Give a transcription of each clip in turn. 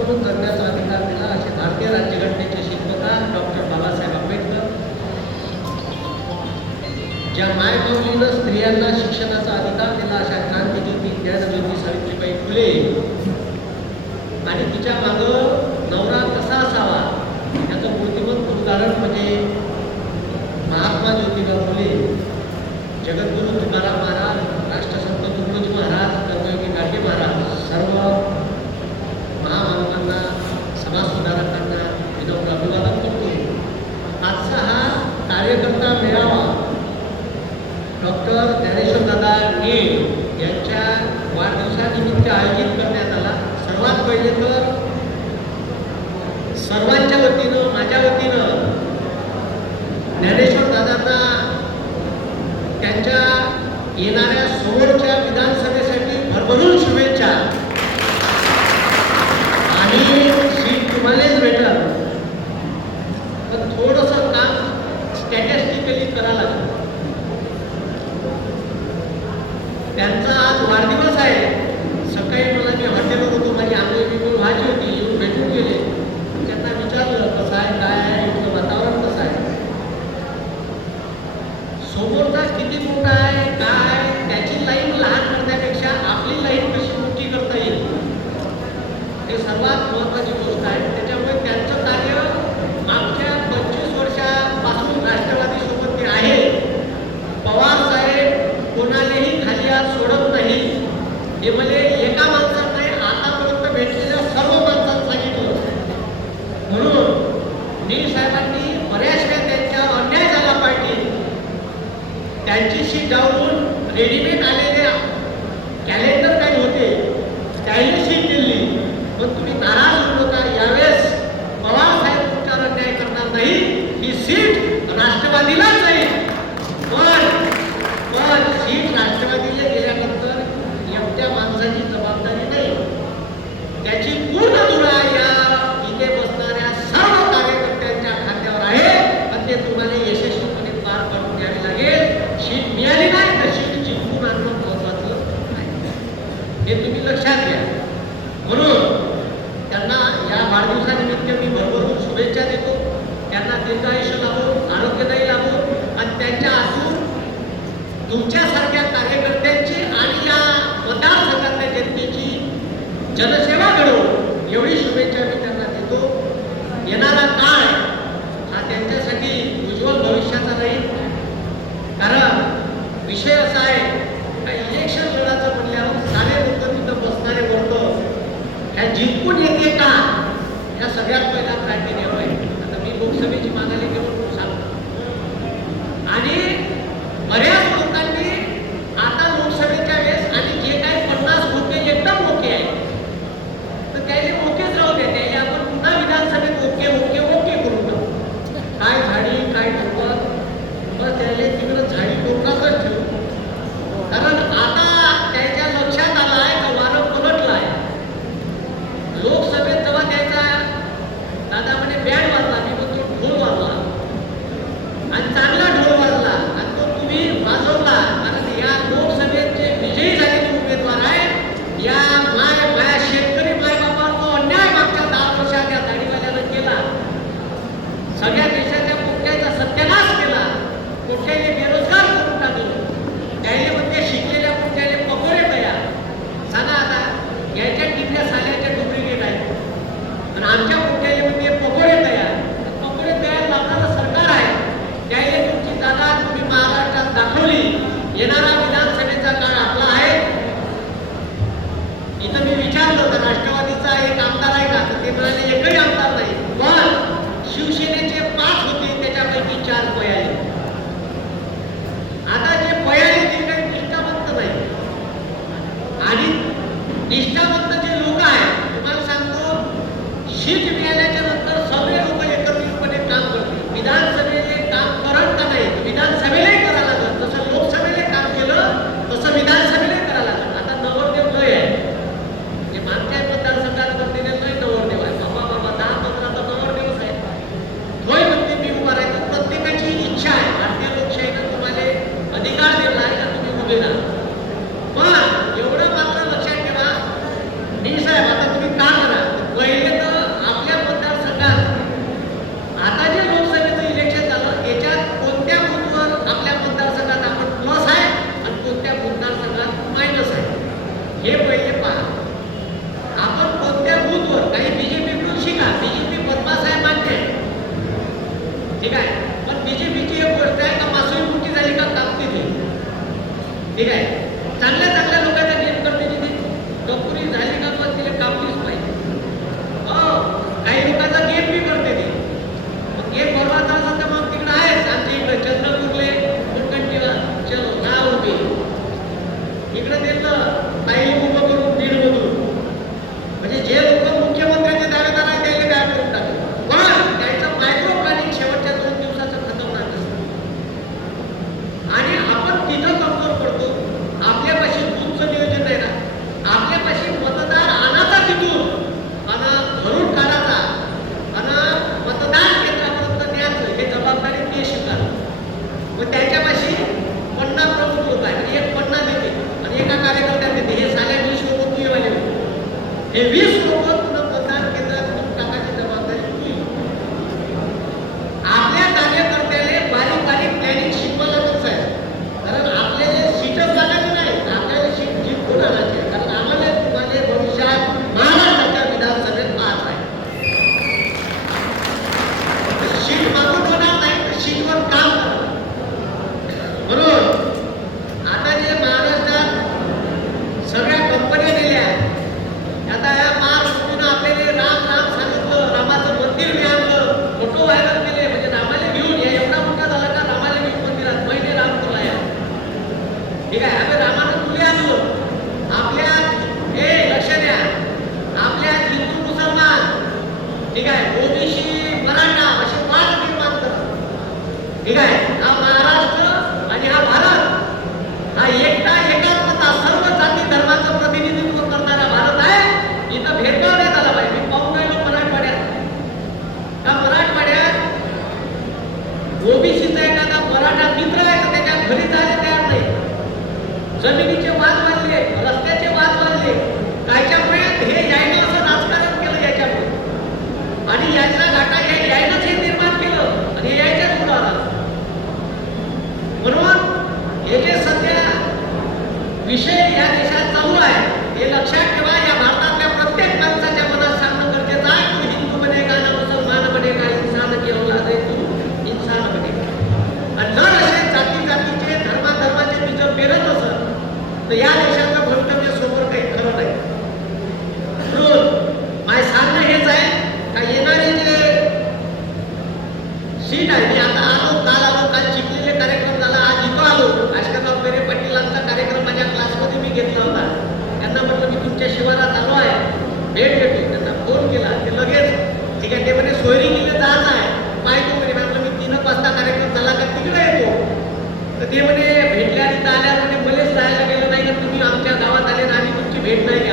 करून करण्याचा अधिकार दिला असे भारतीय राज्यघटनेचे शिल्पकार डॉक्टर बाबासाहेब आंबेडकर. ज्या मायबोलीनं स्त्रियांना शिक्षणाचा अधिकार कार्यकर्ता मेळावा. डॉक्टर ज्ञानेश्वर दादा ने यांच्या वाढदिवसानिमित्त आयोजित करण्यात आला. सर्वात पहिले तर सर्वांच्या वतीनं माझ्या वतीनं ज्ञानेश्वर दादांना त्यांच्या येणाऱ्या समोरच्या करायला लागेल. त्यांचा आज वाढदिवस आहे. सकाळी मला मी हॉटेलवर होतो माझी आंघोळ बिघोळ भाजी जनसेवा घडवू एवढी शुभेच्छा मी त्यांना देतो. येणारा काळ हा त्यांच्यासाठी उज्ज्वल भविष्याचा राहील. कारण विषय असा आहे का इलेक्शन लढाचं म्हणल्यावर सारे लोक तिथं बसणारे बोलतो ह्या जिंकून येते का? ह्या सगळ्यात पहिला क्रायटेरिया आहे आता मी लोकसभेची मागायला घेऊन General ठीक आहे. ओबीसी मराठा असे वाद निर्माण करा ठीक आहे. विषय या देशात चालू आहे. हे लक्षात ठेवा या भारतातल्या प्रत्येक पंचायत तर ते म्हणे भेटल्या तिथं आल्या म्हणे मलेच राहायला गेलं नाही ना तुम्ही आमच्या गावात आले ना आणि तुमची भेट नाही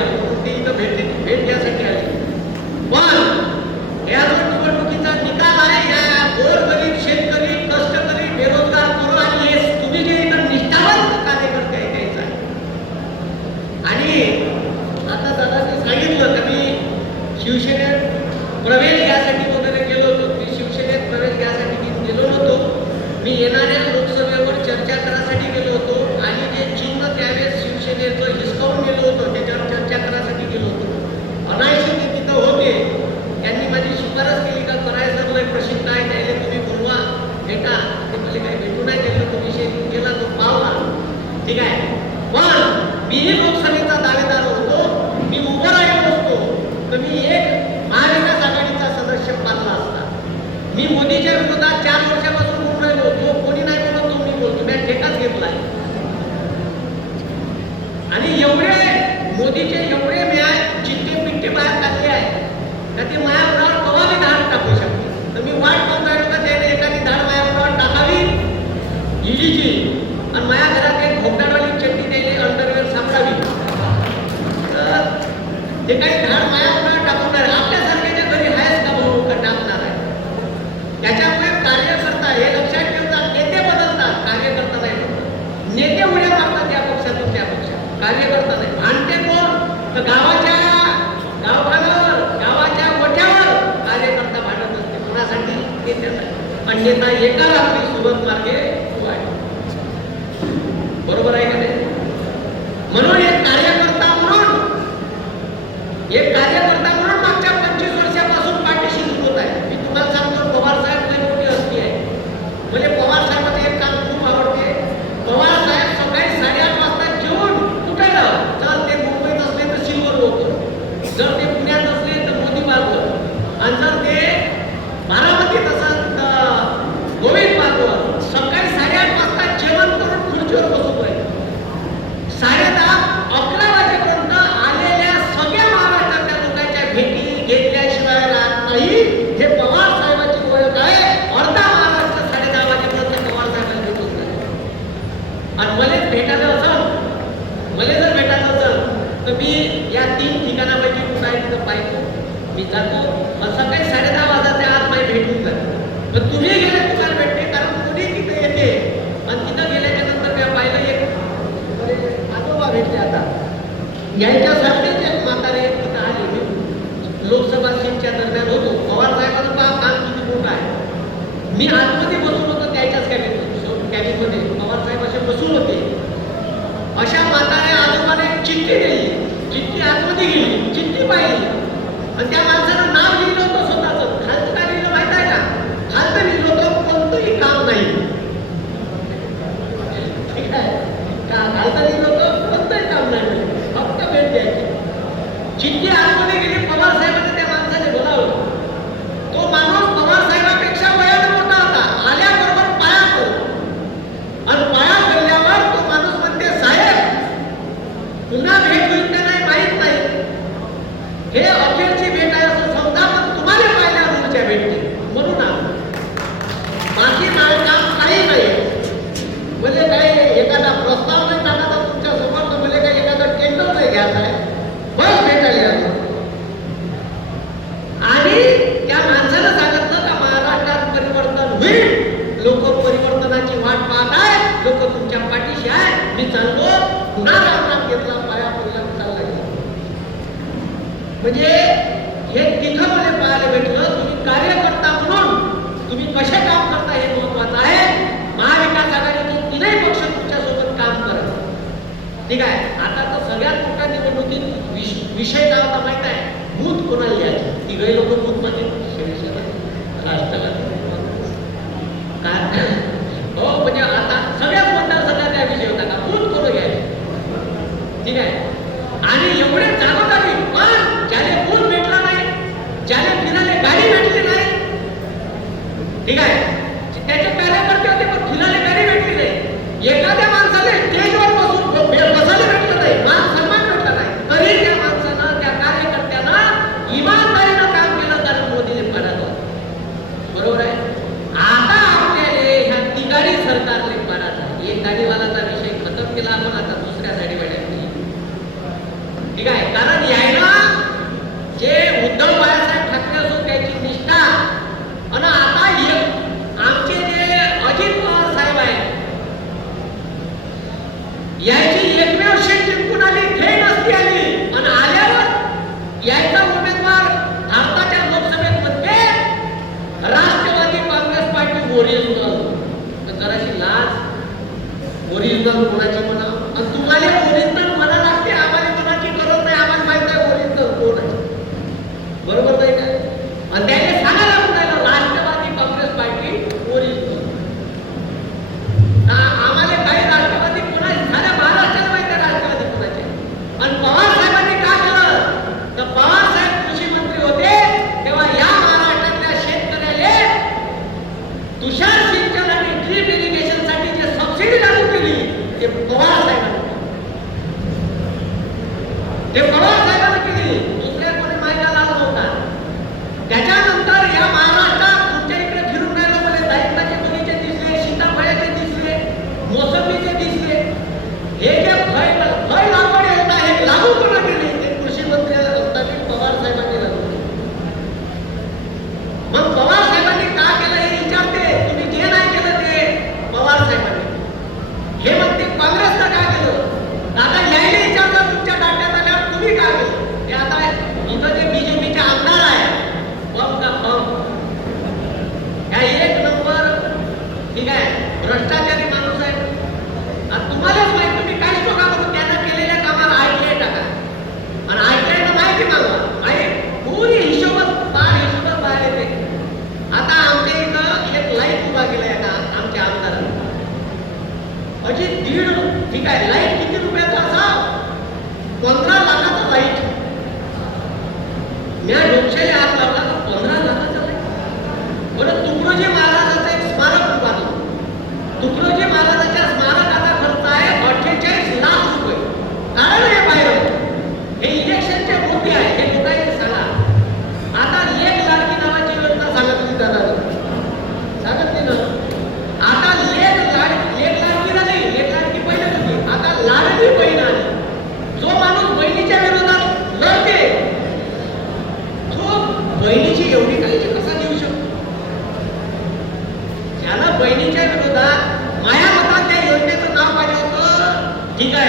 एका रात्री मार्गे बरोबर आहे का ते म्हणून एक कार्यकर्ता म्हणून एक कार्यकर्ता म्हणून मागच्या पंचवीस वर्षापासून पाठीशी होत आहे. मी तुम्हाला सांगतो पवार साहेब मोठी आहे. म्हणजे पवार साहेबांचं एक काम खूप आवडते. पवार साहेब सकाळी साडेआठ वाजता जेवण कुठायला जर ते मुंबईत असले तर सिल्वर होतो जर ते पुण्यात असले तर मोदी मार्ग. आणि जर ते भारत यांच्यासाठी ते म्हातारे आले. लोकसभा सीटच्या दरम्यान होतो. पवार साहेबांचं पहा काम किती मोठं आहे. मी आतमध्ये बसून होतो त्याच्याच कॅबिन कॅबिनमध्ये. पवार साहेब असे बसून होते. अशा म्हाताऱ्या आजोबाने चिठ्ठी दिली. चिठ्ठी आतमध्ये गेली. चिठ्ठी पाहिली. आणि त्या माणसानं नाव ठीक आहे. आता तो सगळ्यात मोठा निवडणुकीत विष विषय नाव तर माहीत आहे. भूत कोणाला लिहायचं? तिघे लोक भूत मध्ये. राष्ट्राला Cuando 議会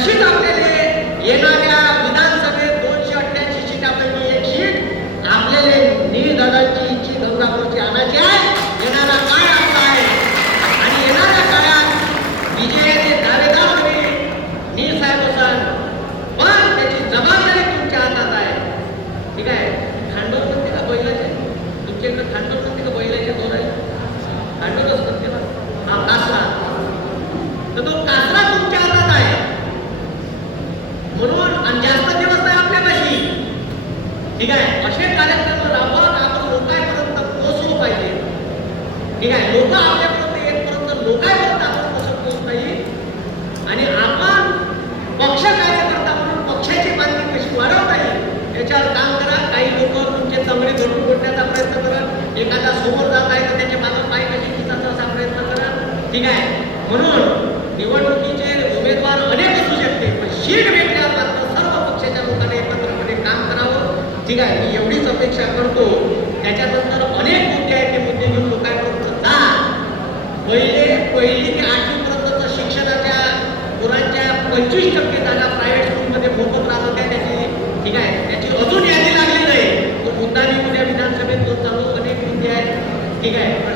रशीद आपल्याला येणार आणि जास्त दिवस नाही आपल्यापाशी ठीक आहे? असे कार्यक्रम राबवत आपण लोकांपर्यंत पोहोचलो पाहिजे. ठीक आहे? लोक आपल्यापर्यंत येतपर्यंत लोकांपर्यंत आपण कसं पोहोचता येईल आणि आपण पक्ष कार्यकर्ता म्हणून पक्षाची बांधणी कशी वाढवता येईल त्याच्यावर काम करा. काही लोक तुमचे चमडे घडून घडण्याचा प्रयत्न करा. एखादा समोर जात आहे तर त्याचे माझं पाय कशी खिचाचा असा प्रयत्न करा. ठीक आहे? म्हणून निवडणुकीचे उमेदवार अनेक असू शकते पण शीट भेटण्यावर ठीक आहे मी एवढीच अपेक्षा करतो. त्याच्यानंतर अनेक मुद्दे आहेत ते मुद्दे घेऊन लोकांपर्यंत जा. पहिले पहिली ते आठवीपर्यंतचं शिक्षणाच्या मुलांच्या पंचवीस टक्के जागा प्रायव्हेट स्कूलमध्ये मोफत राहत होत्या त्याची. ठीक आहे त्याची अजून यादी लागली नाही. तो मुद्दा मी उद्या विधानसभेत चालू अनेक मुद्दे आहेत. ठीक आहे.